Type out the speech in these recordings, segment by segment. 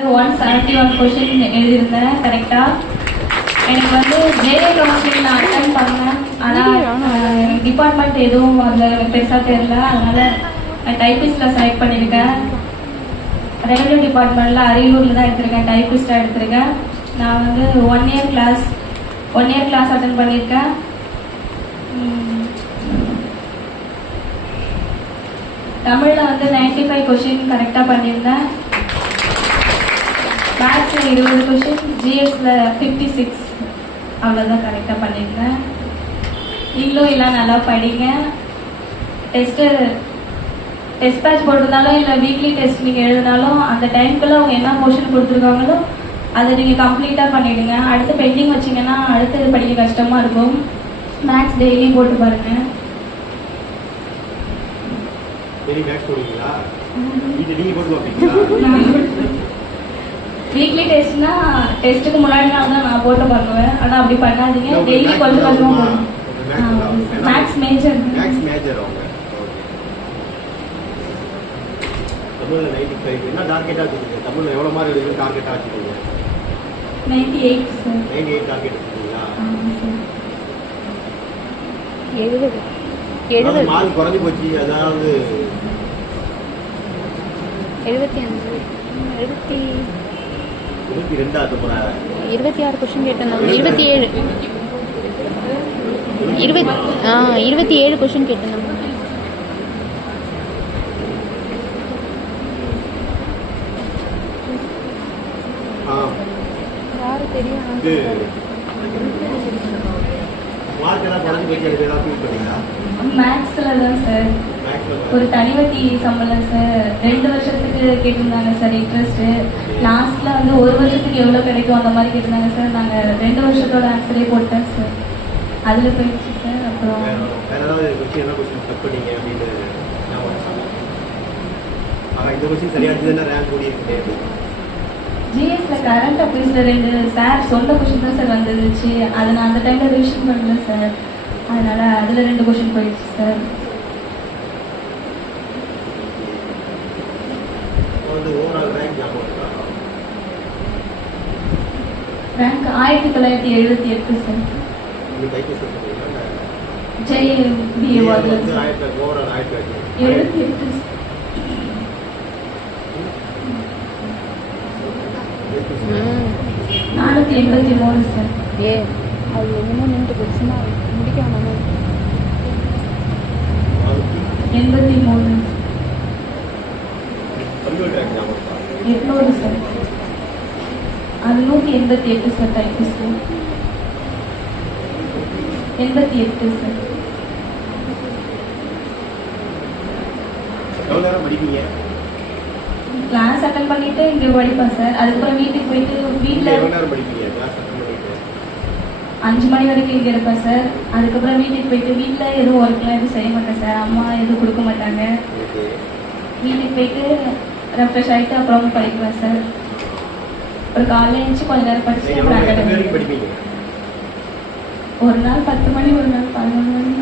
171 question எழுதியிருந்தேன் கரெக்டாக. எனக்கு வந்து ஜேஏ கவுன்சிலிங் நான் அட்டன் பண்ணேன். ஆனால் எனக்கு டிபார்ட்மெண்ட் எதுவும் அதில் பெருசாக தெரியல. அதனால் நான் டைப்பிஸ்டில் செலக்ட் பண்ணியிருக்கேன். ரெவன்யூ டிபார்ட்மெண்ட்டில் அரியலூரில் தான் எடுத்திருக்கேன். டைப்பிஸ்டாக எடுத்திருக்கேன். நான் வந்து ஒன் இயர் கிளாஸ் அட்டன் பண்ணியிருக்கேன். தமிழில் வந்து 95 கொஸ்டின் கரெக்டாக பண்ணியிருந்தேன். மேத்ஸில் 20 கொஸ்டின், ஜிஎஸ்ல 56 அவ்வளோதான் கரெக்டாக பண்ணியிருந்தேன். நீங்களும் எல்லாம் நல்லா படிங்க. டெஸ்ட் பேட்ச் போட்டிருந்தாலும் இல்லை வீக்லி டெஸ்ட் நீங்கள் எழுதினாலும் அந்த டைமுக்குள்ளே அவங்க என்ன போர்ஷன் கொடுத்துருக்காங்களோ அதை நீங்கள் கம்ப்ளீட்டாக பண்ணிவிடுங்க. அடுத்து பெண்டிங் வச்சிங்கன்னா அடுத்தது படிக்க கஷ்டமாக இருக்கும். மேத்ஸ் டெய்லி போட்டு பாருங்கள். வீக்லி டெஸ்ட்னா டெஸ்ட்டுக்கு முன்னாடி நாள் தான் நான் போட்டு பண்ணுவேன். ஆனால் அப்படி பண்ணாதீங்க. டெய்லி கொஞ்சம் கொஞ்சமாக போகணும். Maths major. தமிழ்ல 95 என்ன டார்கெட்டா வச்சிருக்கீங்க? தமிழ்ல எவ்வளவு மார்க் எடுக்கணும் டார்கெட்டா வச்சிருக்கீங்க? 98 சார். 98 டார்கெட் வச்சிருக்கீங்களா? ஆமா சார். 70 மார்க் குறைஞ்சு போச்சு. அதாவது 75 22 ஆக போறாங்க. 26 கொஸ்டின் கேட்டிருந்தாங்க. 27 கொஸ்டின் கேட்டிருந்தாங்க. யாரு தெரியும்? மார்க் எல்லாம் குறைஞ்சு போச்சு. அதுக்கு ஏதாவது ஃபீல் பண்ணீங்களா? மேத்ஸ்ல தான் சார். ஒரு தனிவட்டி சம்பளம் சார் 2 வருஷத்துக்கு கேட்டிருந்தாங்க சார். இன்ட்ரெஸ்ட் லாஸ்ட்ல வந்து 1 வருஷத்துக்கு எவ்வளோ கிடைக்கும் அந்த மாதிரி கேட்டிருந்தாங்க சார். நாங்கள் 2 வருஷத்தோட ஆன்சரே போட்டேன் சார். அதில் போயிடுச்சு சார். அப்புறம் வேற ஏதாவது கொஸ்டின் தப்பு பண்ணீங்க அப்படின்னு இந்த கொஸ்டின் சரியாச்சுன்னா ரேங்க் கூடி இருக்கு. ஜிஎஸ்ல கரண்ட் அஃபேர்ஸ்ல 2 சார் சொன்ன கொஸ்டின் தான் சார் வந்துருச்சு. அதை நான் அந்த டைம்ல ரிவிஷன் பண்ணல சார். அதனால அதுல 2 கொஸ்டின் போயிடுச்சு சார். Rank 1978 sir. ஜேஏபிஏ வார்டில் 78. 483 சார். அது என்னமோ நின்று போச்சுன்னா முடிக்க வேணாம். 83 800 சார். அது 188 sir. Typist 88 sir. Class attend பண்ணிட்டு இங்க படிப்பேன் சார். அதுக்கப்புறம் வீட்டுக்கு போயிட்டு வீட்டில் 5 மணி வரைக்கும் இங்கே இருப்பேன் சார். அதுக்கப்புறம் வீட்டுக்கு போயிட்டு வீட்டில் எதுவும் ஒர்க்லாம் எதுவும் செய்ய மாட்டேன் சார். அம்மா எதுவும் கொடுக்க மாட்டாங்க. வீட்டுக்கு போயிட்டு ரெஃப்ரெஷ் ஆகிட்டு அப்புறம் படிப்பேன் சார். ஒரு காலையில் எழுந்துச்சு கொஞ்ச நேரம் படிச்சு அப்புறம் ஒரு நாள் 10 மணி, ஒரு நாள் 11 மணி.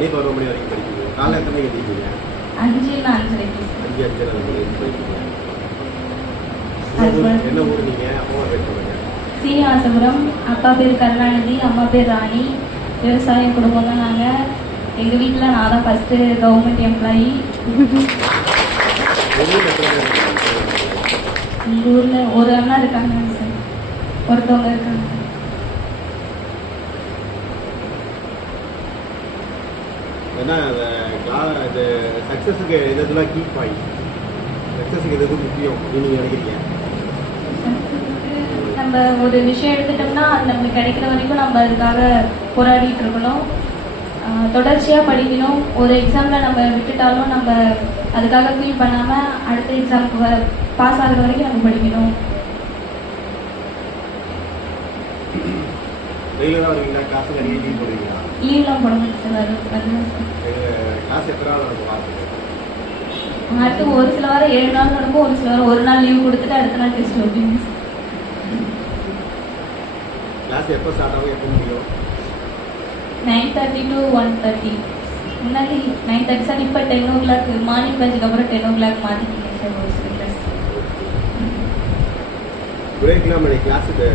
5 இல்லை 5:30. சீனிவாசபுரம். அப்பா பேர் கருணாநிதி, அம்மா பேர் ராணி. விவசாயம் குடும்பம் தான் நாங்கள். எங்கள் வீட்டில் நான் தான் ஃபஸ்ட்டு கவர்மெண்ட் எம்ப்ளாயி. எங்கள் ஊரில் ஒரு அண்ணா இருக்காங்க சார். ஒருத்தவங்க இருக்காங்க. நம்ம ஒரு விஷயம் எடுத்துட்டோம்னா அது நமக்கு கிடைக்கிற வரைக்கும் நம்ம அதுக்காக போராடிட்டு இருக்கணும். தொடர்ச்சியாக படிக்கணும். ஒரு எக்ஸாமில் நம்ம விட்டுட்டாலும் நம்ம அதுக்காக ஃபீல் பண்ணாமல் அடுத்த எக்ஸாமுக்கு பாஸ் ஆகிற வரைக்கும் நம்ம படிக்கணும். லீவ்லாம் போட மாட்டேன் சார். அடுத்து ஒரு சில வாரம் 7 நாள் நடக்கும். ஒரு சில வாரம் 1 நாள் லீவ் கொடுத்துட்டு அடுத்த நாள் டெஸ்ட் வைப்பீங்க. கிளாஸ் எப்போ ஸ்டார்ட் ஆகும், எப்போ முடியும்? 9:30 to 1:30. முன்னாடி 9:30 சார். இப்போ 10 o'clock மார்னிங் பேட்சுக்கு அப்புறம் 10 o'clock மாற்றிக்கிங்க சார் ஒரு சில கிளாஸ். பிரேக்லாம் பண்ணி கிளாஸுக்கு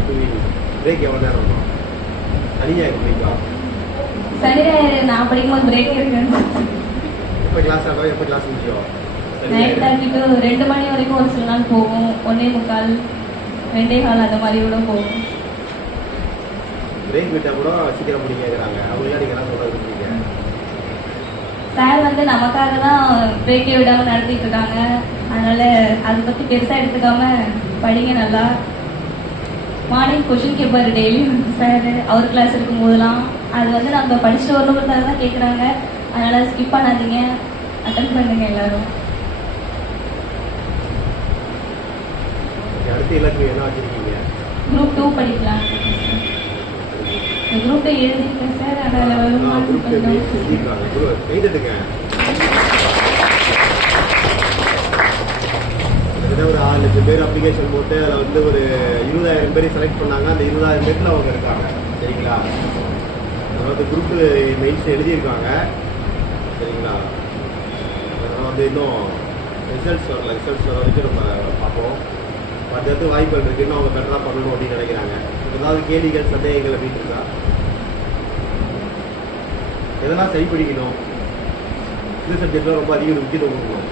எப்படி பிரேக் எவ்வளோ நேரம் இருக்கும் தனியாக எப்படிக்கா சரி நான் படிக்கும்போது பிரேக் இருக்குன்னு எப்போ கிளாஸ் ஆகும் எப்போ கிளாஸ் முடியும் 9:30 to 2 மணி வரைக்கும் ஒரு சில நாள் போகும் 1:45 2:15 அந்த மாதிரி கூட போகும். பிரேக் விட்டால் கூட சீக்கிரம் முடிக்க கேட்குறாங்க அவங்களாம் நீங்கள் என்ன சொல்கிறது இருக்கீங்க சார் வந்து நமக்காக தான் பிரேக்கே விடாமல் நடத்திட்டு இருக்காங்க. அதனால அதை பற்றி பெருசாக எடுத்துக்காம படிங்க நல்லா. மார்னிங் கொஷின் கேட்பார் டெய்லி சார் அவர் கிளாஸ் இருக்கும்போதெல்லாம். அது வந்து நம்ம படிச்சுட்டு வரணுங்கிறதுக்காக தான் கேட்குறாங்க. அதனால் ஸ்கிப் பண்ணாதீங்க, அட்டன் பண்ணுங்க எல்லாரும். அடுத்த இலக்கு என்ன வச்சுருக்கீங்க குரூப் 2 படிக்கலாம். குரூப் 2 எழுதிருக்கேன் சார். அதனால் குரூப் எழுதிருக்காங்க எழுதிட்டுங்க ஒரு 6 லட்சம் பேர் அப்ளிகேஷன் போட்டு அதில் வந்து ஒரு 20,000 பேர் செலக்ட் பண்ணாங்க. அந்த 20,000 பேர்ல அவங்க இருக்காங்க. சரிங்களா? அதாவது குரூப் மெயின்ஸ் எழுதியிருக்காங்க. சரிங்களா? அதனால் வந்து இன்னும் ரிசல்ட்ஸ் வரல. ரிசல்ட்ஸ் வர வரைக்கும் நம்ம பார்ப்போம். அடுத்தடுத்து வாய்ப்புகள் இருக்கு. இன்னும் அவங்க பெட்டராக பண்ணணும் அப்படின்னு நினைக்கிறாங்க. ஏதாவது கேள்விகள் சந்தேகங்கள் அப்படின்னு இருக்கா? எதெல்லாம் சரி படிக்கணும்? இந்த சப்ஜெக்ட்லாம் ரொம்ப அதிக முக்கியத்துவம் கொடுக்கணும்.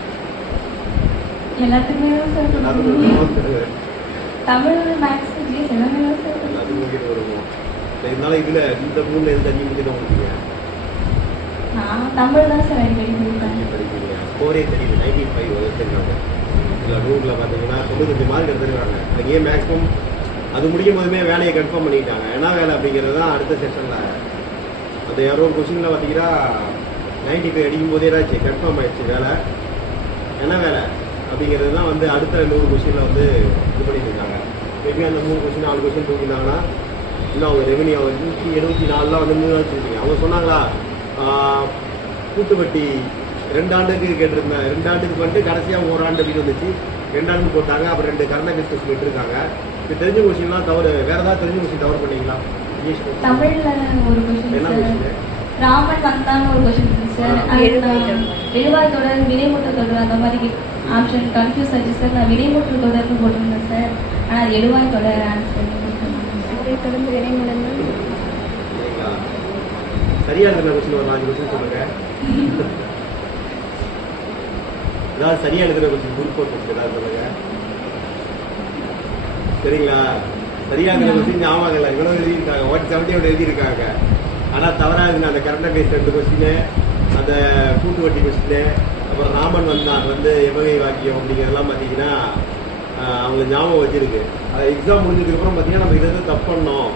எல்லாத்துக்குமே எல்லாத்துக்கும் தமிழ் மேக்ஸ் ஜிஎஸ் எல்லாமே எல்லாத்துக்கும் முக்கியத்துவம் கொடுக்கணும். இருந்தாலும் இதில் இந்த மூணில் எது தண்ணி முக்கியத்துவம் கொடுப்பீங்க? நான் தமிழ் தான் சார் அடிக்கடி படிப்பேன். படிப்பீங்க. ஸ்கோரே தெரியுது 95 வச்சுருக்காங்க. இல்லை ரூலில் பார்த்தீங்கன்னா 95 மார்க் எடுத்துருக்காங்க. அங்கேயே மேக்ஸிமம் அது முடியும் போதுமே வேலையை கன்ஃபார்ம் பண்ணிட்டாங்க. என்ன வேலை அப்படிங்கிறது தான் அடுத்த செஷனில். அந்த யாரோ கொஸ்டினில் பார்த்தீங்கன்னா 95 அடிக்கும் போதே ஏதாச்சும் கன்ஃபார்ம் ஆயிடுச்சு வேலை. என்ன வேலை அப்படிங்கிறது தான் வந்து அடுத்த 100 கொஸ்டினில் வந்து இது பண்ணிட்டு இருக்காங்க. மேபி அந்த 3 கொஸ்டின் 4 கொஸ்டின் தூக்கிட்டாங்கன்னா இன்னும் அவங்க ரெவன்யூ 174 வந்து 3 வச்சுருக்கீங்க. அவங்க சொன்னாங்களா கூட்டு வட்டி 2 ஆண்டுக்கு கேட்டிருந்தேன். 2 ஆண்டுக்கு பண்ணிட்டு கடைசியாக 1 ஆண்டு வீடு வந்துச்சு. 2 ஆண்டு போட்டாங்க. அப்புறம் 2 கரண்ட் அஃபேர்ஸ் விட்டுருக்காங்க. இப்போ தெரிஞ்ச கொஸ்டின்லாம் தவறு. வேற ஏதாவது தெரிஞ்ச கொஸ்டின் தவறு பண்ணீங்களா? தமிழ்ல ஒரு கொஸ்டின் என்ன கொஸ்டின்? ராமன் வந்தான்னு ஒரு கொஸ்டின் இருக்கு சார். எழுவாய் தொடர் வினைமுற்று தொடர் அந்த மாதிரி ஆப்ஷன் கன்ஃபியூஸ் ஆச்சு சார். நான் வினைமுற்று தொடர்னு போட்டிருந்தேன் சார். ஆனால் அது எழுவாய் தொடர் ஆன்சர். அதை தொடர்ந்து வினைமுடங்கள் சரியா இருக்கிற கொஸ்டின் ஒரு 5 கொஸ்டின் சொல்லுங்க. ஏதாவது சரியா இருக்கிற கொஸ்டின் குரூப் கொஸ்டின் ஏதாவது சொல்லுங்க. சரிங்களா? சரியா இருக்கிற கொஸ்டின் ஞாபகம் இல்லை. இவ்வளோ எழுதியிருக்காங்க. 170 எழுதியிருக்காங்க. ஆனால் தவறாக இருக்குங்க. அந்த கரண்ட் அஃபேர்ஸ் 2 கொஸ்டின், அந்த கூட்டு வட்டி கொஸ்டின், அப்புறம் ராமன் வந்தான் வந்து எவகை வாக்கியம் அப்படிங்கிறதெல்லாம் பார்த்தீங்கன்னா அவங்களுக்கு ஞாபகம் வச்சிருக்கு. அது எக்ஸாம் முடிஞ்சதுக்கப்புறம் பார்த்தீங்கன்னா நம்ம இதை தப்பு பண்ணோம்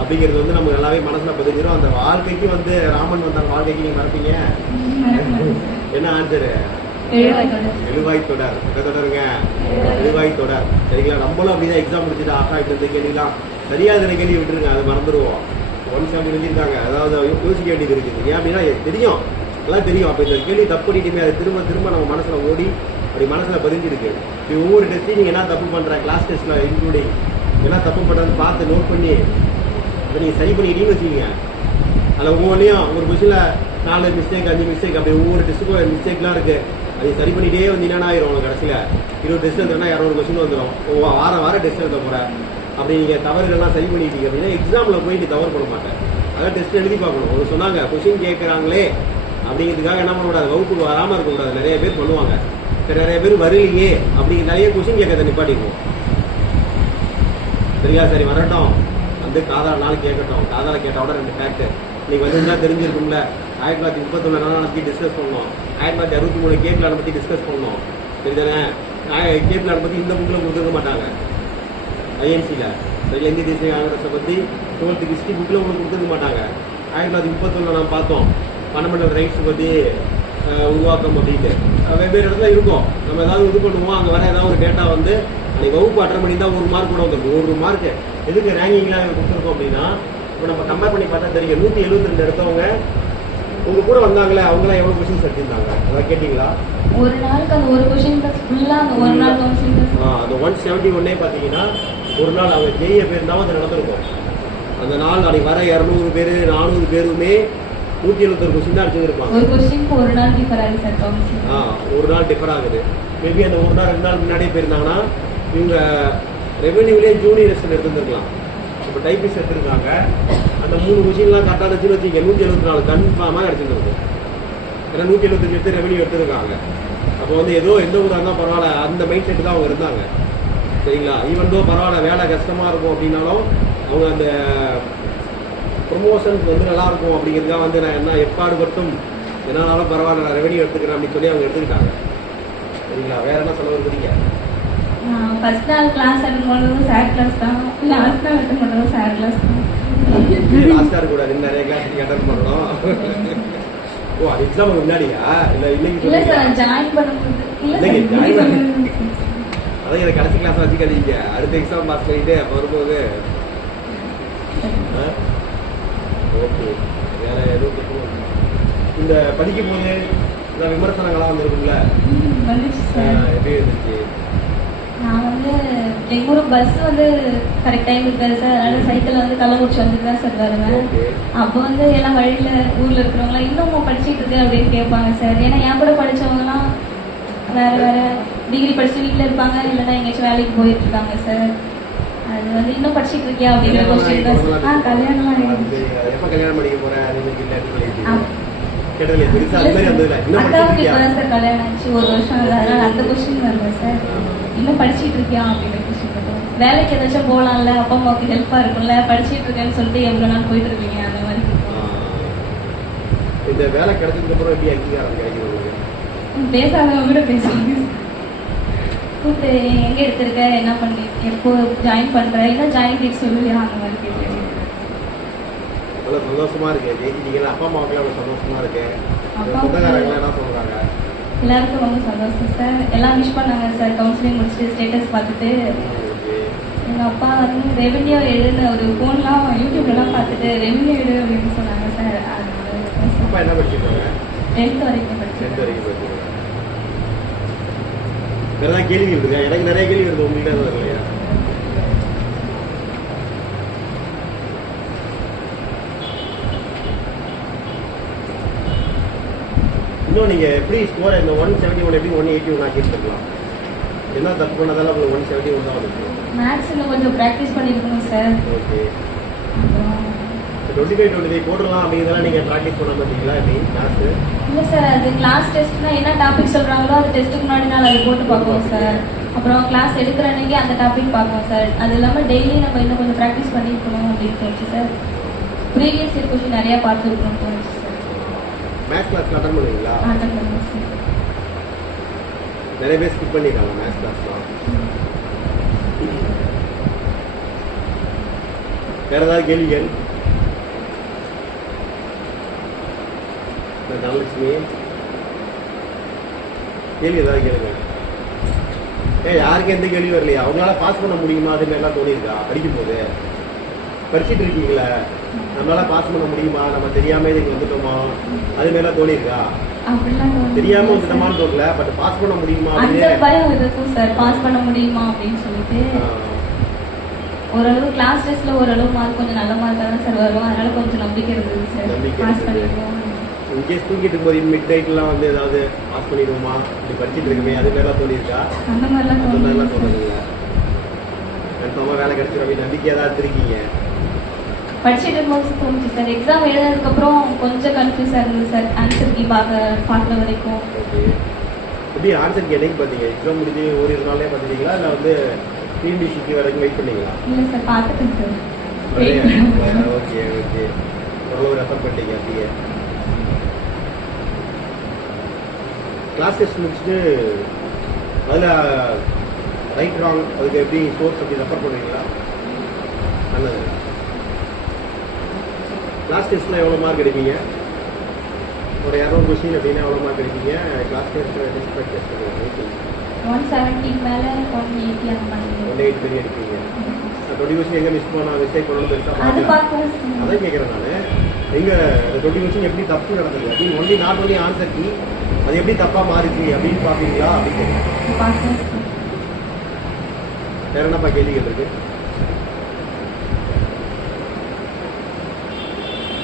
அப்படிங்கிறது வந்து நமக்கு நல்லாவே மனசில் பதிஞ்சிடும். அந்த வாழ்க்கைக்கு வந்து ராமன் வந்தாங்க வாழ்க்கைக்கு நீங்கள் மறப்பீங்க. என்ன ஆன்சரு? எழுவாய் தொடர். என்ன தொடருங்க? எழுவாய் தொடர். சரிங்களா? நம்மளும் அப்படிதான் எக்ஸாம் முடிச்சுட்டு ஆகாயிட்டு வந்து கேள்விலாம் சரியா இருக்கிற கேள்வி விட்டுருங்க. அதை மறந்துடுவோம். 170 எழுதியிருக்காங்க. அதாவது யோசிக்க வேண்டியது இருக்குது. ஏன் அப்படின்னா தெரியும், எல்லாம் தெரியும். அப்போ இந்த கேள்வி தப்பு பண்ணிட்டுமே அது திரும்ப திரும்ப நம்ம மனசில் ஓடி அப்படி மனசில் பதிஞ்சிருக்கு. இப்போ ஒவ்வொரு டெஸ்ட்டையும் நீங்கள் என்ன தப்பு பண்ணுற கிளாஸ் டெஸ்ட்டில் இன்க்ளூடிங் என்ன தப்பு பண்ணுறதுன்னு பார்த்து நோட் பண்ணி அதை நீங்கள் சரி பண்ணிக்கிட்டீங்கன்னு வச்சுக்கோங்க. அதில் ஒவ்வொன்றையும் ஒரு கொஸ்டினில் 4 மிஸ்டேக் 5 மிஸ்டேக் அப்படி ஒவ்வொரு டெஸ்ட்டுக்கும் மிஸ்டேக்லாம் இருக்குது. அதை சரி பண்ணிகிட்டே வந்தீங்கன்னா ஆயிரும். உங்களுக்கு கடைசியில் 20 டெஸ்ட் எழுதுனா 200 கொஸ்டின் வந்துடும். வாரம் டெஸ்ட் எழுத போகிறேன். அப்படி நீங்கள் தவறுகள்லாம் சரி பண்ணிட்டீங்க அப்படின்னா எக்ஸாமில் போயிட்டு தவறு பண்ண மாட்டேன். அதான் டெஸ்ட் எழுதி பார்க்கணும். ஒரு சொன்னாங்க கொஸ்டின் கேட்குறாங்களே அப்படிங்கிறதுக்காக என்ன பண்ணக்கூடாது, வகுப்புக்கு வராமல் இருக்கக்கூடாது. நிறைய பேர் பண்ணுவாங்க. சரி நிறைய பேர் வரலையே அப்படிங்கிற நிறைய கொஸ்டின் கேட்கறத நிப்பாட்டிக்குவோம். சரியா? சரி வரட்டும், வந்து காதால நாள் கேட்கட்டும். காதால கேட்டால் கூட 2 ஃபேக்ட் இன்னைக்கு வந்து தெரிஞ்சிருக்கும்ல. 1931 நடத்தி டிஸ்கஸ் பண்ணோம். 1963 கேப் பிளான் பற்றி டிஸ்கஸ் பண்ணோம். சரிதானே? கேப் பிளான் பற்றி இந்த புக்கில் கொடுத்துருக்க மாட்டாங்க. ஐஎன்சியில் சரி இந்திய தேசிய காங்கிரஸை பற்றி 12th ஹிஸ்ட்ரி புக்கில் உங்களுக்கு கொடுத்துருக்க மாட்டாங்க. 1931 நாம் பார்த்தோம். ஃபண்டமெண்டல் ரைட்ஸ் பற்றி உருவாக்கம் அப்படின்ட்டு வெவ்வேறு இடத்துல இருக்கும். நம்ம ஏதாவது இது பண்ணுவோம். அங்கே வர ஏதாவது ஒரு டேட்டா வந்து அன்றைக்கி வகுப்பு அட்டன் பண்ணி தான் 1 மார்க் கூட வந்துருக்கும். 1 மார்க்கு எதுக்கு ரேங்கிங்லாம் கொடுத்துருக்கோம் அப்படின்னா இப்போ நம்ம கம்பேர் பண்ணி பார்த்தா தெரியும். 172 எடுத்தவங்க உங்க கூட வந்தாங்களே அவங்களாம் எவ்வளோ கொஸ்டின்ஸ் எடுத்திருந்தாங்க அதான் கேட்டிங்களா? ஒரு நாளுக்கு அந்த ஒரு கொஸ்டின் ஃபுல்லாக அந்த ஒரு நாள் அந்த 171 பார்த்தீங்கன்னா ஒரு நாள் அவங்க ஜெயிய பேர் தான் அது நடந்திருக்கும். அந்த நாள் அன்றைக்கி வர 200 பேர் 400 பேருமே 171 கொஸ்டின் தான் அடிச்சுருப்பாங்க. ஒரு கொஸ்டினுக்கு ஒரு நாள் டிஃபர் ஆகுது சார். ஒரு நாள் டிஃபர் ஆகுது. மேபி அந்த ஒரு நாள் 2 நாள் முன்னாடியே போயிருந்தாங்கன்னா இவங்க ரெவென்யூலேயே ஜூனியர் ரெஸ்ட் எடுத்துருந்துருக்கலாம். இப்போ டைப்பிஸ்ட் எடுத்துருக்காங்க, அந்த 3 கொஸ்டின்லாம் கரெக்டாக வச்சுன்னு வச்சுக்க 174 கன்ஃபார்மாக எடுத்துருந்துருக்கும். ஏன்னா 175 எடுத்து ரெவென்யூ எடுத்துருக்காங்க. அப்போ வந்து ஏதோ எந்த ஊராக இருந்தால் பரவாயில்ல, அந்த மைண்ட் செட்டு தான் அவங்க இருந்தாங்க. சரிங்களா? ஈவன் தோ பரவாயில்ல வேலை கஷ்டமாக இருக்கும் அப்படின்னாலும் அவங்க அந்த ப்ரொமோஷன்ஸ் வந்து நல்லா இருக்கும் அப்படிங்கிறதுக்காக வந்து நான் என்ன எப்பாடு பட்டும் என்னாலும் பரவாயில்ல நான் ரெவென்யூ எடுத்துக்கிறேன் அப்படின்னு சொல்லி அவங்க எடுத்துக்கிட்டாங்க. சரிங்களா? வேற என்ன சொல்ல வருவீங்க? ஃபர்ஸ்ட் நாள் கிளாஸ் அட்டன் பண்ணுறது சார் கிளாஸ் தான், லாஸ்ட் நாள் அட்டன் பண்ணுறது சார் கிளாஸ் தான். லாஸ்டா இருக்கக்கூடாது, நிறைய கிளாஸ் அட்டன் பண்ணணும். ஓ, அது எக்ஸாமுக்கு முன்னாடியா இல்லை இன்னைக்கு? இல்லை சார் ஜாயின் பண்ணும்போது இல்லைங்க, ஜாயின் பண்ண அதான் எனக்கு கடைசி கிளாஸ் வச்சுக்காதீங்க, அடுத்த எக்ஸாம் பாஸ் பண்ணிட்டு அப்போ வரும்போது. ஓகே, வேற எதுவும் இந்த படிக்கும் போது இந்த விமர்சனங்கள்லாம் வந்துருக்குல்ல, வந்துச்சு சார். எப்படி இருந்துச்சு? நான் வந்து எங்கள் ஊர் பஸ் வந்து கரெக்ட் டைம் இருக்காது சார், அதனால சைக்கிளில் வந்து கள்ளக்குறிச்சி வந்துட்டு தான் சார் வருவேன். ஓகே. அப்போ வந்து எல்லாம் வழியில் ஊரில் இருக்கிறவங்களாம் இன்னும் படிச்சுட்டு இருக்கு அப்படின்னு கேட்பாங்க சார். ஏன்னா என் கூட படித்தவங்கலாம் வேற வேற டிகிரி படிச்சுட்டு வீட்டில் இருப்பாங்க, இல்லைன்னா எங்கேயாச்சும் வேலைக்கு போயிட்டு இருக்காங்க சார். அது வந்து இன்னும் படிச்சுட்டு இருக்கியா அப்படிங்கிற கொஸ்டின் தான் சார். கல்யாணம்லாம் ஆகிடுச்சு. எப்போ கல்யாணம் பண்ணிக்க போகிறேன் அது கேட்டதில்லை, பெருசாக அது மாதிரி வந்ததில்லை. இன்னும் அக்காவுக்கு இப்போ படிச்சிருக்கியா? தான் சார் கல்யாணம் ஆச்சு, 1 வருஷம் ஆகுது. அதனால அந்த கொஸ்டின் வரல சார். இன்னும் படிச்சுட்டு இருக்கியா அப்படிங்கிற கொஸ்டின் மட்டும். வேலைக்கு ஏதாச்சும் போகலாம்ல, அப்பா அம்மாவுக்கு ஹெல்ப்பாக இருக்கும்ல, படிச்சுட்டு இருக்கேன்னு சொல்லிட்டு எவ்வளோ நாள் போயிட்டு இருக்கீங்க அந்த மாதிரி. இந்த வேலை கிடைச்சதுக்கு அப்புறம் எப்படி அங்கீகாரம் கிடைக்கிறது? பேசாதவங்க கூட பேசுவாங்க. கூப்பிட்டு எங்கே எடுத்திருக்க, என்ன பண்ணி, எப்போ ஜாயின் பண்ணுற, என்ன ஜாயின் டேட் சொல்லுவியா அந்த மாதிரி கேட்குறேன். அவ்வளோ சந்தோஷமா இருக்கு ஜெயிச்சிட்டீங்களா? அப்பா அம்மாவுக்கு அவ்வளோ சந்தோஷமா இருக்கு. அப்பா சொந்தக்காரங்களாம் என்ன சொல்றாங்க? எல்லாருக்கும் ரொம்ப சந்தோஷம் சார். எல்லாம் விஷ் பண்ணாங்க சார். கவுன்சிலிங் முடிச்சுட்டு ஸ்டேட்டஸ் பார்த்துட்டு எங்கள் அப்பா வந்து ரெவென்யூ எழுதுன ஒரு ஃபோன்லாம் யூடியூப்லாம் பார்த்துட்டு ரெவென்யூ எடு அப்படின்னு சொன்னாங்க சார். அப்பா என்ன படிச்சிருக்காங்க? 10th வரைக்கும் 10th படிச்சேன். வரைக்கும் படிச்சிருக்காங்க. வேற ஏதாவது கேள்வி இருக்குதா? எனக்கு நிறைய கேள்வி இருக்கு, உங்கள்கிட்ட எதுவும் இல்லையா? இன்னும் நீங்க எப்படி ஸ்கோர் இந்த 171 எப்படி 181 ஆக்கிருக்கலாம்? என்ன தப்பு பண்ணதால உங்களுக்கு 171 தான் வந்துச்சு? மேத்ஸ் இன்னும் கொஞ்சம் ப்ராக்டிஸ் பண்ணியிருக்கணும் சார். ஓகே. அப்புறம் 25 போடலாம் அப்படிங்கிறதெல்லாம் நீங்க ப்ராக்டிஸ் பண்ண மாட்டீங்களா? எப்படி மேத்ஸ்? இல்லை சார், அது கிளாஸ் டெஸ்ட்னா என்ன டாபிக் சொல்கிறாங்களோ அது டெஸ்ட்டுக்கு முன்னாடி நாள் அதை போட்டு பார்ப்போம் சார். அப்புறம் கிளாஸ் எடுக்கிற அன்னைக்கு அந்த டாபிக் பார்ப்போம் சார். அது இல்லாமல் டெய்லி நம்ம இன்னும் கொஞ்சம் ப்ராக்டிஸ் பண்ணியிருக்கணும் அப்படின்னு தோணுச்சு சார். ப்ரீவியஸ் இயர் கொஸ்டின் நிறையா பார்த்துருக்கணும்னு தோணுச்சு சார். மேத்ஸ் கிளாஸ் அட்டன் பண்ணுவீங்களா? அட்டன் பண்ணுவோம் சார். நிறைய பேர் ஸ்கிப் பண்ணிருக்காங்க மேத்ஸ் கிளாஸ்லாம். வேற ஏதாவது கேள்விகள்? தனலட்சுமி கேள்வி ஏதாவது கேளுங்க. யாருக்கும் எந்த கேள்வி வரலையா? அவங்களால பாஸ் பண்ண முடியுமா? அது மாதிரிலாம் தோணியிருக்கா? படிக்கும்போது படிச்சுட்டு இருக்கீங்களா, நம்மளால பாஸ் பண்ண முடியுமா, நம்ம தெரியாம இதுக்கு வந்துட்டோமா, அது மாதிரிலாம் தோணியிருக்கா? அப்படிலாம் தெரியாம வந்துட்டோமான்னு தோணல, பட் பாஸ் பண்ண முடியுமா அந்த அப்படின்னு பயம் இருக்கும் சார். பாஸ் பண்ண முடியுமா அப்படின்னு சொல்லிட்டு ஓரளவு கிளாஸ் டெஸ்ட்ல ஓரளவு மார்க் கொஞ்சம் நல்ல மார்க்காக தான் சார் வரும். அதனால கொஞ்சம் நம்பிக்கை இருந்தது சார். நம்பிக்கை பாஸ் இருந்தது. பண்ணிடுவோம். இன்கேஸ் தூங்கிட்டு போது மிட் நைட்லாம் வந்து ஏதாவது பாஸ் பண்ணிடுவோமா இப்படி படிச்சுட்டு இருக்குமே, அது மாதிரிலாம் தோணியிருக்கா? அந்த மாதிரிலாம் அந்த மாதிரிலாம் தோணுது. தோணுதுல்ல? கன்ஃபார்மாக வேலை கிடைச்சிடும் அப்படின்னு நம்பிக்கையாக தான் இருக்கீங்க. படிச்சுட்டு இருக்கும்போது தோணுச்சு சார். எக்ஸாம் எழுதுனதுக்கப்புறம் கொஞ்சம் கன்ஃபியூஸாக இருந்தது சார். ஆன்சர் கீ பார்க்குற வரைக்கும். ஓகே. எப்படி ஆன்சர் என்னைக்கு பார்த்தீங்க? எக்ஸாம் முடிஞ்சு ஒரு நாளே பார்த்துட்டீங்களா, இல்லை வந்து டிஎன்பிசிக்கு வரைக்கும் வெயிட் பண்ணீங்களா? இல்லை சார், பார்த்துட்டேன் சார். Okay okay. ஓரளவு ரெஃபர் பண்ணிட்டீங்க அப்படியே. கிளாஸ் டெஸ்ட் முடிச்சுட்டு அதில் ரைட் ராங் அதுக்கு எப்படி சோர்ஸ் அப்படி ரெஃபர் பண்ணுவீங்களா? நல்லது. கிளாஸ் டெஸ்ட்டில் எவ்வளோ மார்க் எடுப்பீங்க? ஒரு 200 கொஸ்டின் அப்படின்னா எவ்வளோ மார்க் எடுப்பீங்க? கிளாஸ் டெஸ்ட் டெஸ்ட் 170 மேலே 180 அந்த மாதிரி. 180 பெரிய எடுப்பீங்க. 20 கொஸ்டின் எங்கே மிஸ் பண்ண மிஸ்டேக் பண்ணணும் பெருசாக அது பார்க்கலாம். பார்க்கலாம். அதான் கேட்குறேன் நான். எங்கே 20 கொஸ்டின் எப்படி தப்பு நடந்தது அப்படின்னு only not only answer key அது எப்படி தப்பாக மாறிச்சு அப்படின்னு பார்ப்பீங்களா அப்படின்னு கேட்குறேன். பார்க்கலாம். வேற என்னப்பா கேள்விகள் இருக்கு?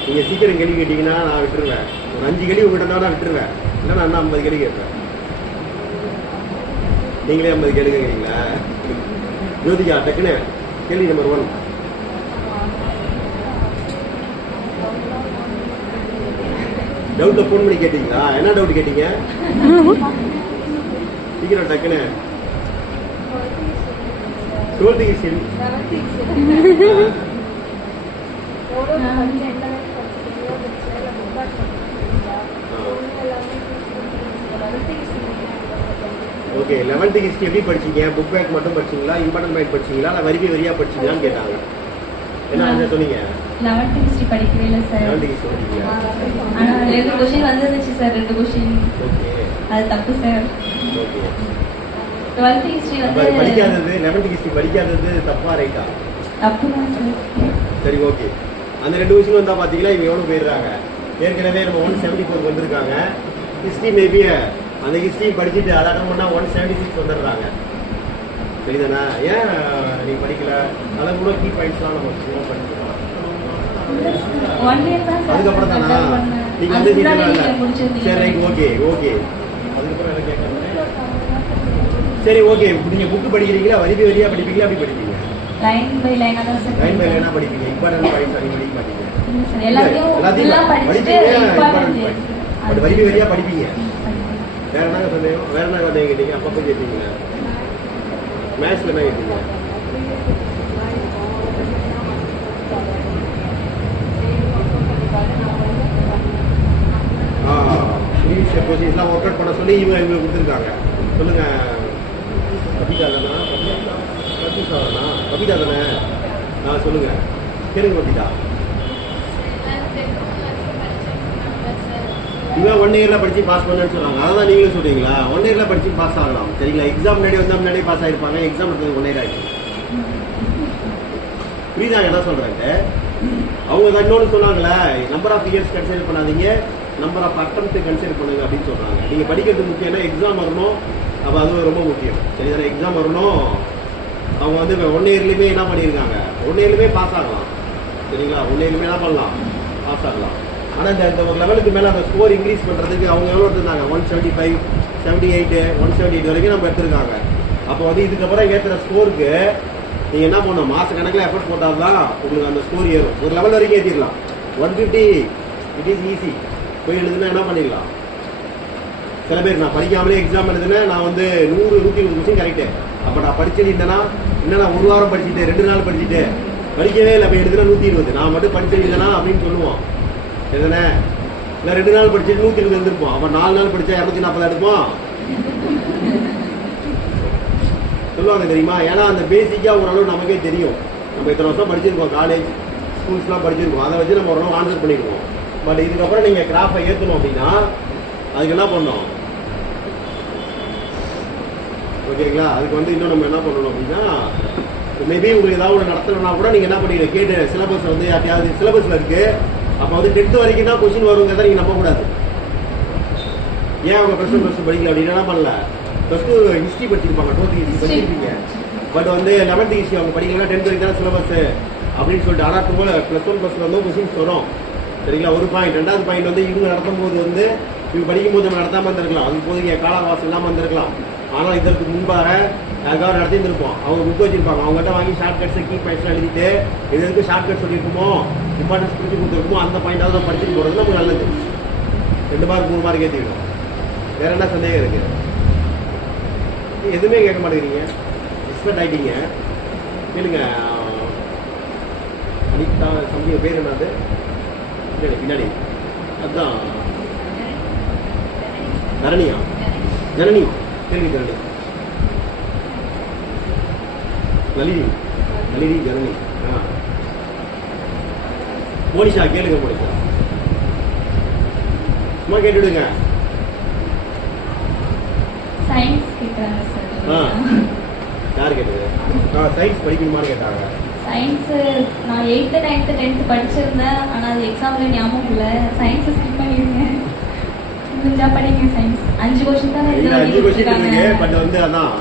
நீங்கள் சீக்கிரம் கேள்வி கேட்டீங்கன்னா நான் விட்டுருவேன். ஒரு 5 கேள்வி உங்கள்கிட்ட நான் விட்டுருவேன். இல்லை நான் 50 கேள்வி கேட்பேன். நீங்களே 50 கேள்வி கேட்குறீங்களா? ஜோதிகா டக்குன்னு கேள்வி நம்பர் 1. டவுட்டை ஃபோன் பண்ணி கேட்டீங்களா? என்ன டவுட் கேட்டீங்க? சீக்கிரம் டக்குன்னு 12th history. Okay 11th history எப்படி படிச்சீங்க? புக் பேக் மட்டும் படிச்சீங்களா, இம்பார்ட்டன்ட் பாயிண்ட் படிச்சீங்களா, இல்லை வரி வரியா படிச்சீங்களான்னு கேட்டாங்க. என்ன சொன்னீங்க? 11th ஹிஸ்டரி படிக்கவே இல்லை சார். 11th history படிக்கீங்களா? ஆனா 2 கொஸ்டின் வந்துருந்துச்சு சார், 2 கொஸ்டின். ஓகே அது தப்பு சார். ஓகே 12th ஹிஸ்டரி வந்து படிக்காதது 11th ஹிஸ்டரி படிக்காதது தப்பா ரைட்டா? தப்பு தான் சார். சரி ஓகே. அந்த 2 விஷயம் வந்தா பாத்தீங்களா இவங்க எவ்வளவு போயிடுறாங்க. ஏற்கனவே நம்ம 174 வந்திருக்காங்க. ஹிஸ்டரி மேபி அந்த ஹிஸ்டரி படிச்சுட்டு அதை அட்டன் பண்ணா 176 வந்துடுறாங்க. சரிதானா? ஏன் நீ படிக்கல? அதை கூட கீ பாயிண்ட்ஸ்லாம் நம்ம படிக்கலாம். 1 இயர் தான் சார். அதுக்கப்புறம் தானா நீங்க வந்து சரி ரைட் ஓகே ஓகே. அதுக்கப்புறம் என்ன கேட்கணும்? சரி ஓகே. நீங்க புக் படிக்கிறீங்களா, வரி வரியா படிப்பீங்களா, அப்படி படிப்பீங்க? லைன் பை லைனா தான் சார். லைன் பை லைனா படிப்பீங்க. இம்பார்ட்டன்ட் பாயிண்ட்ஸ் அப்படி படிக்க மாட்டீங்க. எல்லாத்தையும் படிச்சுட்டு இம்பார்ட்டன்ட் பட் வரி வரியா படிப்பீங்க. வேற என்ன சந்தேகம்? வேற என்ன சந்தேகம் கேட்டீங்க? அப்பப்போ கேட்டீங்களா? மேத்ஸ்ல என்ன கேட்டீங்க? பொசிஷன்லாம் ஒர்க் அவுட் பண்ண சொல்லி இவங்க கொடுத்துருக்காங்க. சொல்லுங்க. கபிதா தானா? கபிதா தானே? சொல்லுங்க. கேளுங்க கபிதா. இவன் 1 இயர்ல படிச்சு பாஸ் பண்ணு சொல்றாங்க. அதான் நீங்களும் சொல்றீங்களா? 1 இயர்ல படிச்சு பாஸ் ஆகலாம். சரிங்களா? எக்ஸாம் முன்னாடி பாஸ் ஆயிருப்பாங்க. எக்ஸாம் 1 இயர் ஆயிடுச்சு. புரியுதா என்ன சொல்றாங்க? அவங்க இன்னொன்னு சொன்னாங்களே, நம்பர் ஆஃப் இயர்ஸ் கன்சிடர் பண்ணாதீங்க, நம்பர் ஆஃப் அட்டெம்ப்ட் கன்சிடர் பண்ணுங்க அப்படின்னு சொல்றாங்க. நீங்க படிக்கிறது முக்கியம்னா எக்ஸாம் வரணும். அப்ப அது ரொம்ப முக்கியம். சரிதானே? எக்ஸாம் வரணும். அவங்க வந்து 1 இயர்லயுமே என்ன பண்ணியிருக்காங்க? 1 இயர்லயுமே பாஸ் ஆகலாம். சரிங்களா? 1 இயர்லயுமே என்ன பண்ணலாம்? பாஸ் ஆகலாம். ஆனா இந்த ஒரு லெவலுக்கு மேல அந்த ஸ்கோர் இன்க்ரீஸ் பண்றதுக்கு அவங்க எவ்வளவு எடுத்திருந்தாங்க? 175, 78, 178 வரைக்கும் நம்ம எடுத்திருக்காங்க. அப்போ வந்து இதுக்கப்புறம் ஏற்றுற ஸ்கோருக்கு நீங்க என்ன பண்ணணும்? மாச கணக்கில் எஃபர்ட் போட்டாதான் உங்களுக்கு அந்த ஸ்கோர் ஏறும். ஒரு லெவல் வரைக்கும் ஏற்றிடலாம். 150 இட் இஸ் ஈஸி. போய் எழுதுனா என்ன பண்ணிடலாம்? சில பேர் நான் படிக்காமலே எக்ஸாம் எழுதுனேன், நான் வந்து 100, 120 கொஸ்டின் கரெக்டு. அப்ப நான் படிச்சிருந்தேன்னா என்ன, 1 வாரம் படிச்சுட்டு 2 நாள் படிச்சுட்டு படிக்கவே இல்லை, போய் எழுதுனா 120. நான் மட்டும் படிச்சிருந்தேனா அப்படின்னு சொல்லுவோம். எதுனே இல்லை 2 நாள் படிச்சுட்டு 120 எழுந்திருப்போம். அப்ப 4 நாள் படிச்சா 240 எடுப்போம் சொல்லுவாங்க தெரியுமா? ஏன்னா அந்த பேசிக்கா ஓரளவு நமக்கே தெரியும். நம்ம இத்தனை வருஷம் படிச்சிருக்கோம், காலேஜ் ஸ்கூல்ஸ்லாம் படிச்சிருக்கோம். அதை வச்சு நம்ம ஓரளவு ஆன்சர் பண்ணிருக்கோம். பட் இதுக்கப்புறம் நீங்க கிராஃபை ஏற்றணும் அப்படின்னா அதுக்கு என்ன பண்ணணும்? ஓகேங்களா? அதுக்கு வந்து இன்னும் நம்ம என்ன பண்ணணும் அப்படின்னா, மேபி உங்களுக்கு ஏதாவது ஒரு நடத்தணும்னா கூட நீங்க என்ன பண்ணீங்க, கேட்டு சிலபஸ் வந்து யார்ட்டையாவது சிலபஸ்ல இருக்கு. அப்ப வந்து 10th வரைக்கும் தான் கொஸ்டின் வருங்கிறத நீங்க நம்ப கூடாது. ஏன் அவங்க +1 படிக்கல அப்படின்னு என்ன பண்ணல? +2 ஹிஸ்டரி படிச்சிருப்பாங்க, 12th ஹிஸ்டரி படிச்சிருப்பீங்க. பட் வந்து 11th ஹிஸ்டரி அவங்க படிக்கலன்னா 10th வரைக்கும் தான் சிலபஸ் அப்படின்னு சொல்லிட்டு ஆனா போல +1 வந்து கொஸ்டின்ஸ் வரும். சரிங்களா? ஒரு பாயிண்ட். 2வது பாயிண்ட் வந்து இவங்க நடத்தும் போது வந்து இவங்க படிக்கும் போது நம்ம நடத்தாம இருந்திருக்கலாம். அது போது காலவாசம் இல்லாம இருந்திருக்கலாம். ஆனால் இதற்கு முன்பாக அதுக்காக நடத்திருந்திருப்போம். அவங்க புக் வச்சிருப்பாங்க, அவங்ககிட்ட வாங்கி ஷார்ட் கட்ஸ் கீ பாயிண்ட்ஸ்லாம் எழுதிட்டு எதுக்கு ஷார்ட் கட் சொல்லியிருக்குமோ, இம்பார்ட்டன்ஸ் பிடிச்சி கொடுத்துருக்குமோ அந்த பாயிண்டாவது நம்ம படிச்சுட்டு போகிறது நமக்கு நல்லது. 2 மார்க் 3 மார்க் ஏற்றிக்கணும். வேற என்ன சந்தேகம் இருக்கு? எதுவுமே கேட்க மாட்டேங்கிறீங்க, எக்ஸ்பர்ட் ஆகிட்டீங்க. கேளுங்க. அனிதா சந்திய பேர் என்னது பின்னாடி? அதுதான் தரணியா? ஜனனி. கேள்வி ஜனனி. நளினி. நளினி ஜனனி. மோனிஷா கேளுங்க. மோனிஷா சும்மா கேட்டுடுங்க. சயின்ஸ் கேக்குறாங்க சார். யார் கேட்டது? சயின்ஸ் படிக்கணுமான்னு கேட்டாங்க. சயின்ஸ் நான் 8th 9th 10th படிச்சிருந்தேன். ஆனா அது எக்ஸாம்ல ஞாபகம் இல்ல. சயின்ஸ் ஸ்கிப் பண்ணிருக்கேன். முடிஞ்சா படிங்க சயின்ஸ். 5 கொஸ்டின் தான் இல்ல 5 கொஸ்டின் இருக்கு. பட் வந்து அதான்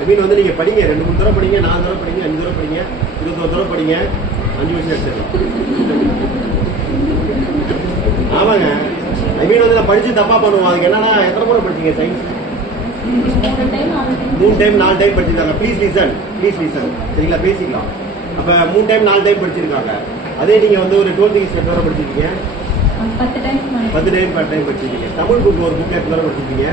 ஐ மீன் வந்து நீங்க படிங்க, 2-3 தடவை படிங்க, 4 தடவை படிங்க, 5 தடவை படிங்க, 21 தடவை படிங்க, 5 கொஸ்டின் எடுத்துடலாம். ஆமாங்க. ஐ மீன் வந்து நான் படிச்சு தப்பா பண்ணுவோம். அதுக்கு என்னன்னா எத்தனை முறை படிச்சீங்க science? 3 time 4 time 3 time 4 time படிச்சிருக்காங்க. ப்ளீஸ் லிசன் சரிங்களா, பேசிக்கலாம். அப்போ 3 டைம் 4 டைம் படிச்சிருக்காங்க. அதே நீங்கள் வந்து ஒரு 12th ஸ்டாண்டர்ட் வரை படிச்சிருக்கீங்க. 10 டைம் 10 டைம் படிச்சிருக்கீங்க. தமிழ் புக் ஒரு புக் எத்தனை படிச்சிருக்கீங்க?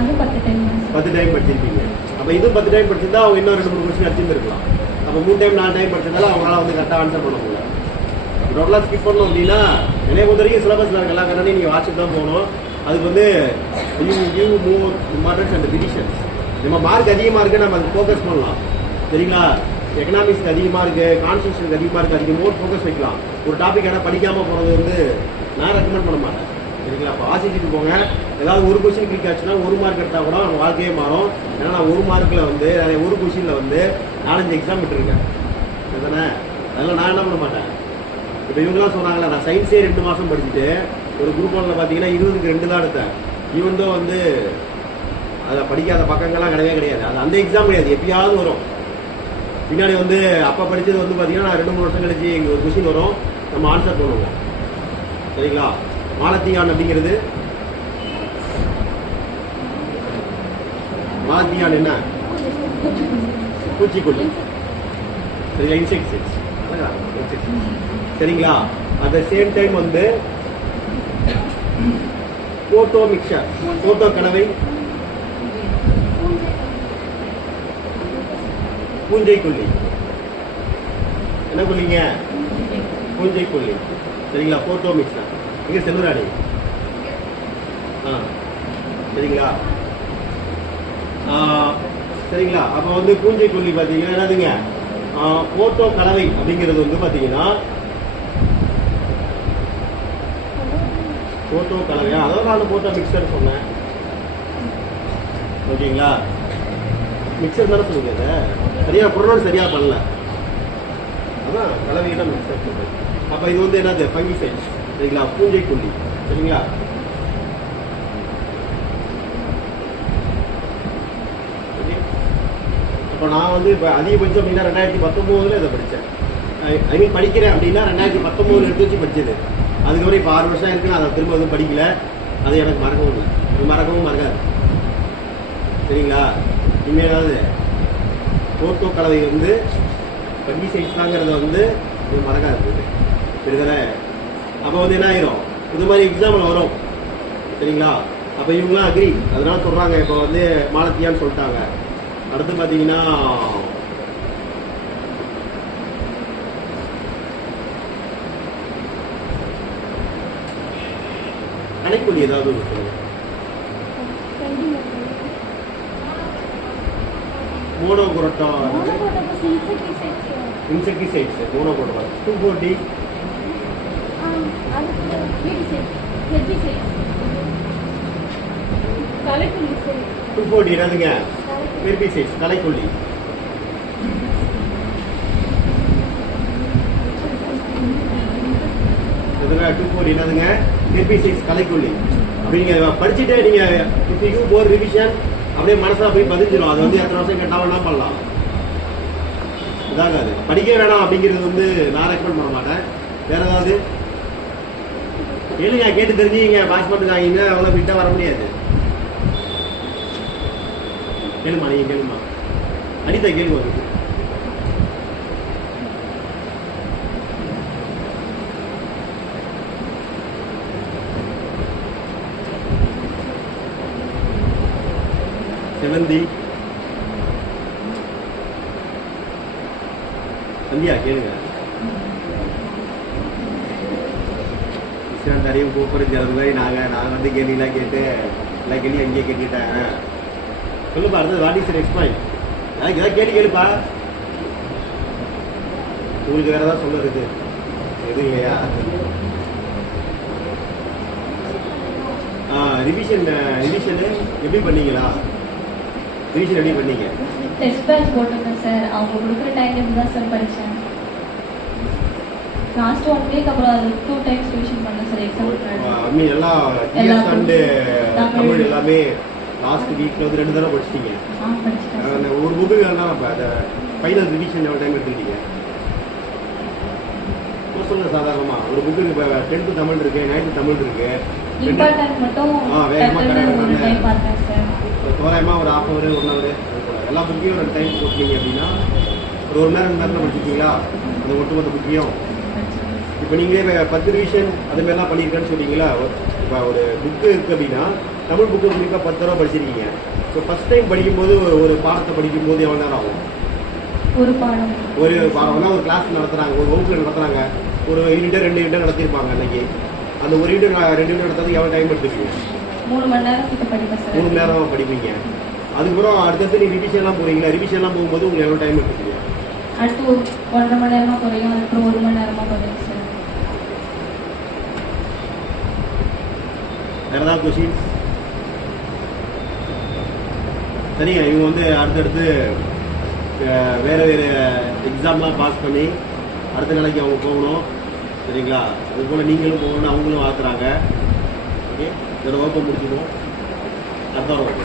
அது 10 டைம் 10 டைம் படிச்சிருக்கீங்க. அப்போ இதுவும் 10 டைம் படிச்சிருந்தா அவங்க இன்னும் 2-3 கொஸ்டின் அடிச்சிருந்துருக்கலாம். அப்போ 3 டைம் 4 டைம் படிச்சதால அவங்களால வந்து கரெக்டாக ஆன்சர் பண்ண முடியல. டோட்டலாக ஸ்கிப் பண்ணணும் அப்படின்னா என்னைய பொறுத்த வரைக்கும் சிலபஸில் இருக்க எல்லா கண்ணனையும் நீங்கள் வாட்ஸ்அப் தான் போகணும். அதுக்கு வந்து you move importance and divisions. நம்ம மார்க் அதிகமாக இருக்குது, நம்ம அதுக்கு ஃபோக்கஸ் பண்ணலாம் சரிங்களா. எக்கனாமிக்ஸ்க்கு அதிகமாக இருக்குது, கான்ஸ்டியூஷனுக்கு அதிகமாக இருக்குது, அதுக்கு மோர் ஃபோக்கஸ் வைக்கலாம். ஒரு டாபிக் ஆனால் படிக்காமல் போகிறது வந்து நான் ரெக்கமெண்ட் பண்ண மாட்டேன் சரிங்களா. அப்போ ஆசிட்டு போங்க. ஏதாவது ஒரு கொஸ்டின் கிளிக் ஆச்சுன்னா 1 மார்க் எடுத்தால் கூட அவங்க வாழ்க்கையே மாறும். ஏன்னா நான் 1 மார்க்கில் வந்து ஒரு கொஸ்டினில் வந்து 4-5 எக்ஸாம் விட்டுருக்கேன் அதுதானே. அதெல்லாம் நான் என்ன பண்ண மாட்டேன். இப்போ இவங்கெல்லாம் சொன்னாங்களே, நான் சயின்ஸே 2 மாதம் படிச்சுட்டு ஒரு குரூப் 1ல் பார்த்தீங்கன்னா 20க்கு 2 தான் எடுத்தேன். ஈவன் தான் வந்து அதை படிக்காத பக்கங்கள்லாம் கிடையவே கிடையாது. அது அந்த எக்ஸாம் கிடையாது, எப்பயாவது வரும். பின்னாடி வந்து அப்போ படித்தது வந்து பார்த்தீங்கன்னா நான் 2-3 வருஷம் கழிச்சு இங்கே ஒரு கொஸ்டின் வரும், நம்ம ஆன்சர் பண்ணுவோம் சரிங்களா. மாலத்தீயான் அப்படிங்கிறது மாலத்தீயான் என்ன? பூச்சிக்கொல்லி சரிங்களா, இன்செக்ட்ஸ் சரிங்களா. அட் த சேம் டைம் வந்து போட்டோ மிக்சர், போட்டோ கலவை, பூஞ்சை கொல்லி. என்ன கொல்லிங்க? பூஞ்சை கொல்லி சரிங்களா. போட்டோ மிக்சர் இங்க செல்லுராணி சரிங்களா. சரிங்களா. அப்போ வந்து பூஞ்சை கொல்லி பார்த்தீங்கன்னா என்னதுங்க? போட்டோ கலவை அப்படிங்கிறது வந்து பார்த்தீங்கன்னா போட்டோ கலவையா, அதான் நான் போட்டோ மிக்சர் சொன்னேன் ஓகேங்களா. மிக்சர் தானே சொல்லுங்க, சரியா ப்ரொனவுன்ஸ் சரியா பண்ணல, அதான் கலவையிடம் மிக்சர் சொல்றேன். அப்போ இது வந்து என்னது? ஃபங்கிசைட் சரிங்களா, பூஞ்சை கொல்லி சரிங்களா. இப்போ நான் வந்து இப்போ அதிகபட்சம் அப்படின்னா 2019 இதை படித்தேன். ஐ மீன் படிக்கிறேன் அப்படின்னா 2019 எடுத்து வச்சு படித்தது. அதுக்கப்புறம் இப்போ 6 வருஷம் இருக்குன்னு அதை திரும்ப எதுவும் படிக்கல. அது எனக்கு மறக்கவும் இல்லை, மறக்கவும் மறக்காது சரிங்களா. இனிமேல் ஏதாவது போட்டோ கலவை வந்து ஃபங்கிசைட்ஸ் தாங்கிறத வந்து மறக்காது சரிதானே. அப்போ வந்து என்ன ஆயிரும், இது மாதிரி எக்ஸாம்பிள் வரும் சரிங்களா. அப்போ இவங்களாம் அக்ரி, அதனால சொல்கிறாங்க. இப்போ வந்து மாலத்தியான்னு சொல்லிட்டாங்க. அடுத்து பார்த்தீங்கன்னா கலைக்கொல்லி ஏதாவது ஒரு சொல்லுங்க. மோனோகுரோட்டா இன்செக்டிசைட்ஸ், மோனோகுரோட்டா 2,4-D 2,4-D என்னதுங்க? ஹெர்பிசைட்ஸ், களைக்கொல்லி. இதுல 2,4-D என்னதுங்க? ஹெர்பிசைட்ஸ், களைக்கொல்லி. அப்படிங்க படிச்சுட்டு நீங்க இஃப் யூ மோர் ரிவிஷன் அப்படியே மனசுல போய் பதிஞ்சிடும். அது வந்து எத்தனை வருஷம் கேட்டாலும் என்ன பண்ணலாம், இதாங்க. அது படிக்க வேணாம் அப்படிங்கிறது வந்து நான் ரெக்கமெண்ட் பண்ண மாட்டேன். வேற ஏதாவது கேளுங்க, கேட்டு தெரிஞ்சுங்க. பாஸ் பண்ணுறாங்க, அவ்வளோ விட்டா வர முடியாது. கேளுமா, நீங்க கேளுமா. அனிதா கேள்வி வருது. செவந்தி, சந்தியா கேளுங்க. நிறைய கூப்பிடுறது அது மாதிரி நான் வந்து கேள்விலாம் கேட்டு எல்லா கேள்வியும் அங்கேயே கேட்டுட்டேன். சொல்லுப்பா, அடுத்தது வாட் இஸ் யுவர் எக்ஸ்பிளைன்? எனக்கு ஏதாவது கேள்வி கேளுப்பா. உங்களுக்கு வேற ஏதாவது சொல்லுறது எதுவும் இல்லையா? ரிவிஷன் எப்படி பண்ணீங்களா? ரிவிஷன் எப்படி பண்ணீங்க? டெஸ்ட் பேட்ச் போட்டிருக்கேன் சார். அவங்க கொடுக்குற டைம் தான் சார் படித்தேன். லாஸ்ட் 1 வீக் அப்புறம் அது 2 டைம்ஸ் ரிவிஷன் பண்ணேன் சார். எக்ஸாம் எல்லாம் ஜிஎஸ் அண்ட் தமிழ் எல்லாமே லாஸ்ட் வீக்ல வந்து 2 தடவை படிச்சிட்டீங்க. ஒரு புக்கு வேணா அதை ஃபைனல் ரிவிஷன் எவ்வளோ டைம் எடுத்துக்கிட்டீங்க? சொல்லுங்க சாதாரணமா ஒரு புக்கு இப்போ 10th தமிழ் இருக்கு 9th தமிழ் இருக்கு இம்பார்ட்டன்ட் மட்டும் வேகமா டக்குன்னு ஒரு டைம் பார்த்தேன் சார். தோராயமா ஒரு 1/2 hour 1 hour எல்லா புக்கையும் ஒரு டைம் போட்டீங்க அப்படின்னா ஒரு 1 மணி நேரம் படிச்சிருக்கீங்களா அந்த ஒட்டுமொத்த புக்கையும்? இப்போ நீங்களே 10 ரிவிஷன் அது மாதிரிலாம் பண்ணியிருக்கேன்னு சொன்னீங்களா? இப்போ ஒரு புக்கு இருக்கு அப்படின்னா தமிழ் புக்கு குறிப்பாக 10 தடவை படிச்சிருக்கீங்க. இப்போ ஃபர்ஸ்ட் டைம் படிக்கும்போது ஒரு பாடத்தை படிக்கும்போது எவ்வளோ நேரம் ஆகும்? ஒரு பாடம்னா ஒரு கிளாஸ் நடத்துறாங்க, ஒரு வகுப்பு நடத்துறாங்க, ஒரு யூனிட் 2 யூனிட் நடத்திருப்பாங்க அன்னைக்கு. அந்த ஒரு யூனிட் 2 யூனிட் நடத்துறதுக்கு எவ்வளோ டைம் எடுத்துப்பீங்க? 3 மணி நேரம் கிட்ட படிப்பேன் சார். 3 மணி நேரம் படிப்பீங்க. அதுக்கப்புறம் அடுத்தடுத்து நீ ரிவிஷன்லாம் போறீங்களா? ரிவிஷன்லாம் போகும்போது உங்களுக்கு எவ்வளோ டைம் எடுத்துப்பீங்க? அடுத்து 1.5 மணி நேரமா குறையும், அதுக்கப்புறம் 1 மணி நேரமா குறையும் சார். வேற ஏதாவது கொஸ்டின்? சரிங்க, இவங்க வந்து அடுத்தடுத்து வேற வேற எக்ஸாம்லாம் பாஸ் பண்ணி அடுத்த நிலைக்கு அவங்க போகணும். சரிங்களா? அது போல நீங்களும் போகணும், அவங்களும் ஆக்குறாங்க. ஓகே, இதோட வகுப்பை முடிச்சுக்குவோம். அடுத்த வகுப்பு